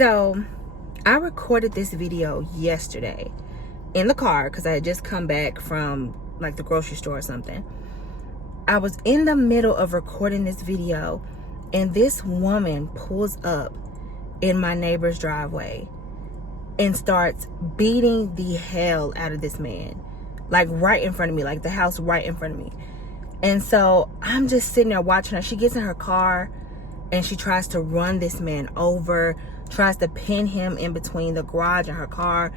So I recorded this video yesterday in the car because I had just come back from like the grocery store or something. I was in the middle of recording this video and this woman pulls up in my neighbor's driveway and starts beating the hell out of this man, like right in front of me, like the house right in front of me. And so I'm just sitting there watching her. She gets in her car and she tries to run this man over, tries to pin him in between the garage and her car,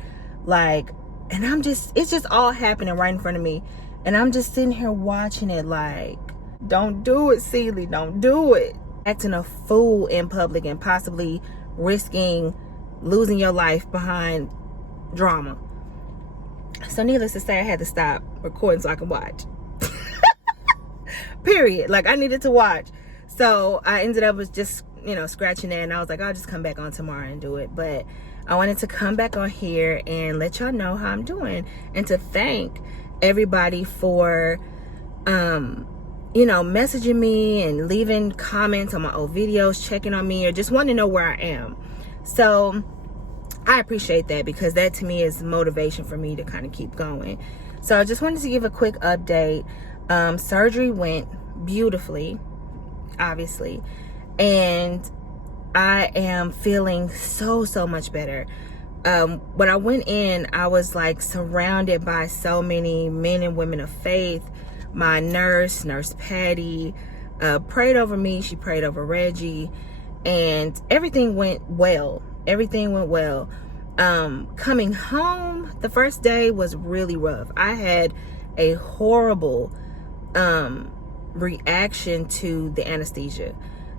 like, and it's just all happening right in front of me. And I'm just sitting here watching it like, don't do it, Celie, don't do it. Acting a fool in public and possibly risking losing your life behind drama. So needless to say, I had to stop recording so I could watch. Period. Like, I needed to watch. So I ended up with just, scratching that, and I was like, I'll just come back on tomorrow and do it. But I wanted to come back on here and let y'all know how I'm doing, and to thank everybody for messaging me and leaving comments on my old videos, checking on me, or just wanting to know where I am. So I appreciate that, because that to me is motivation for me to kind of keep going. So I just wanted to give a quick update. Surgery went beautifully, obviously, and I am feeling so much better. When I went in, I was like surrounded by so many men and women of faith. My nurse Patty, prayed over me. She prayed over Reggie, and everything went well. Coming home, the first day was really rough. I had a horrible reaction to the anesthesia.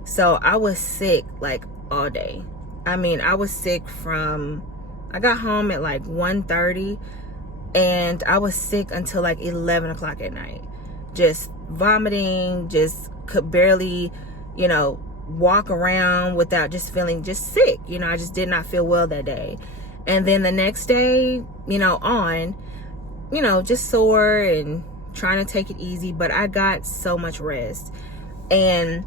So I was sick like all day. I mean, I was sick I got home at like 1:30, and I was sick until like 11 o'clock at night. Just vomiting, just could barely, walk around without just feeling just sick. I just did not feel well that day. And then the next day, just sore and trying to take it easy, but I got so much rest. And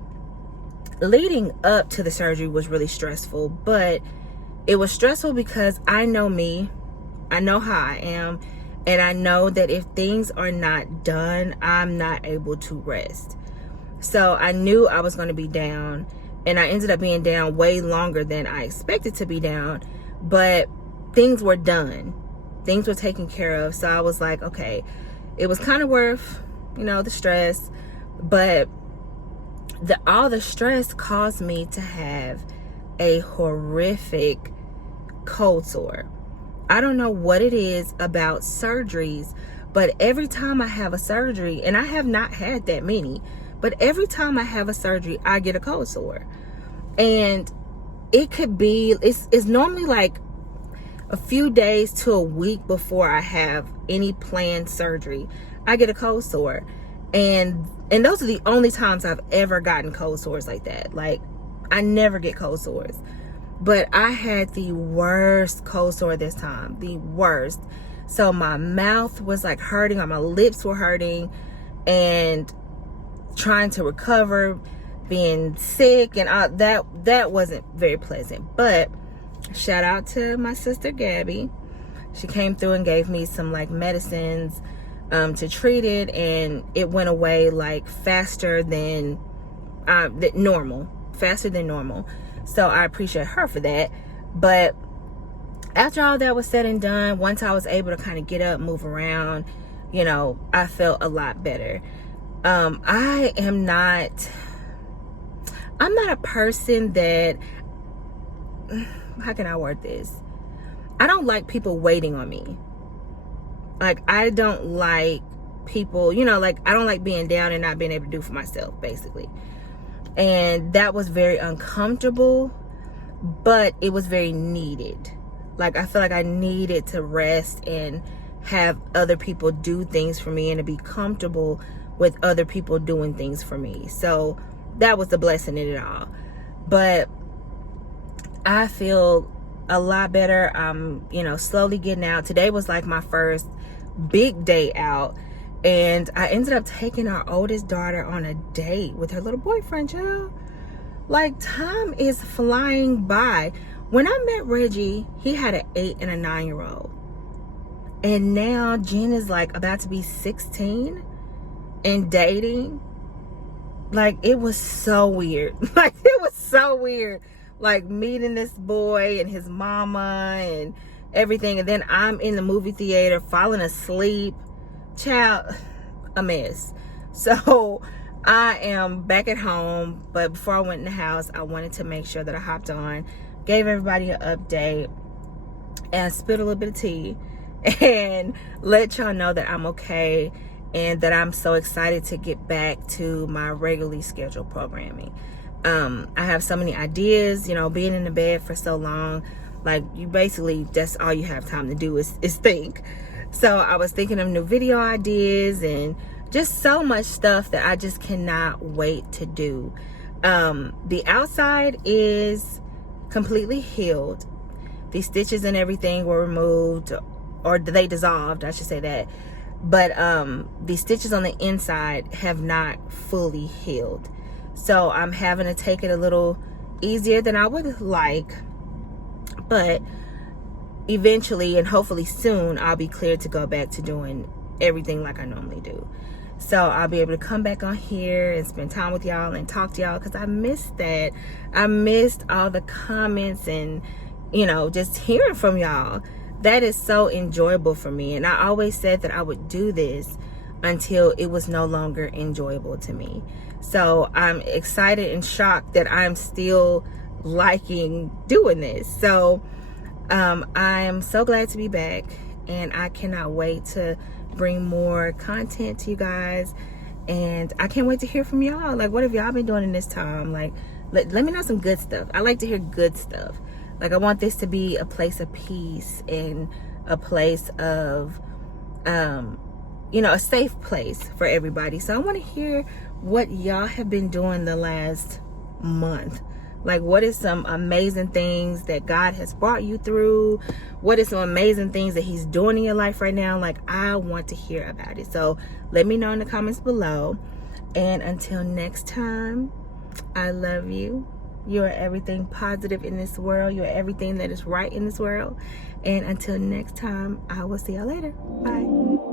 leading up to the surgery was really stressful, but it was stressful because I know me, I know how I am, and I know that if things are not done, I'm not able to rest. So I knew I was going to be down, and I ended up being down way longer than I expected to be down, but things were done. Things were taken care of. So I was like, okay, it was kind of worth, the stress, but all the stress caused me to have a horrific cold sore. I don't know what it is about surgeries, but every time I have a surgery, and I have not had that many, but every time I have a surgery, I get a cold sore. And it could be, it's normally like a few days to a week before I have any planned surgery, I get a cold sore. And those are the only times I've ever gotten cold sores like that. Like, I never get cold sores. But I had the worst cold sore this time, the worst. So my mouth was like hurting, or my lips were hurting, and trying to recover, being sick, and all, that wasn't very pleasant. But shout out to my sister Gabby. She came through and gave me some like medicines to treat it, and it went away like faster than normal. So I appreciate her for that. But after all that was said and done, once I was able to kind of get up, move around, I felt a lot better. I'm not a person that, how can I word this? I don't like people waiting on me. Like, I don't like people, like, I don't like being down and not being able to do for myself, basically. And that was very uncomfortable, but it was very needed. Like, I feel like I needed to rest and have other people do things for me, and to be comfortable with other people doing things for me. So that was the blessing in it all. But I feel a lot better. I'm, slowly getting out. Today was like my first big day out, and I ended up taking our oldest daughter on a date with her little boyfriend, child. Like, time is flying by. When I met Reggie, he had an 8 and a 9-year-old. And now Jen is like about to be 16 and dating. Like, it was so weird. Like, it was so weird. Like, meeting this boy and his mama and everything. And then I'm in the movie theater falling asleep. Child, a mess. So I am back at home. But before I went in the house, I wanted to make sure that I hopped on, gave everybody an update, and spilled a little bit of tea and let y'all know that I'm okay and that I'm so excited to get back to my regularly scheduled programming. I have so many ideas, you know, being in the bed for so long, like, you basically, that's all you have time to do is think. So I was thinking of new video ideas and just so much stuff that I just cannot wait to do. The outside is completely healed. The stitches and everything were removed, or they dissolved, I should say that. But the stitches on the inside have not fully healed. So I'm having to take it a little easier than I would like. But eventually, and hopefully soon, I'll be cleared to go back to doing everything like I normally do. So I'll be able to come back on here and spend time with y'all and talk to y'all, because I missed that. I missed all the comments and, you know, just hearing from y'all. That is so enjoyable for me. And I always said that I would do this until it was no longer enjoyable to me. So I'm excited and shocked that I'm still liking doing this. So I'm so glad to be back, and I cannot wait to bring more content to you guys. And I can't wait to hear from y'all. Like, what have y'all been doing in this time? Like, let me know some good stuff. I like to hear good stuff. Like, I want this to be a place of peace and a place of, you know, a safe place for everybody. So I want to hear what y'all have been doing the last month. Like, what is some amazing things that God has brought you through? What is some amazing things that he's doing in your life right now? Like, I want to hear about it. So let me know in the comments below. And until next time, I love you. You are everything positive in this world. You are everything that is right in this world. And until next time, I will see y'all later. Bye.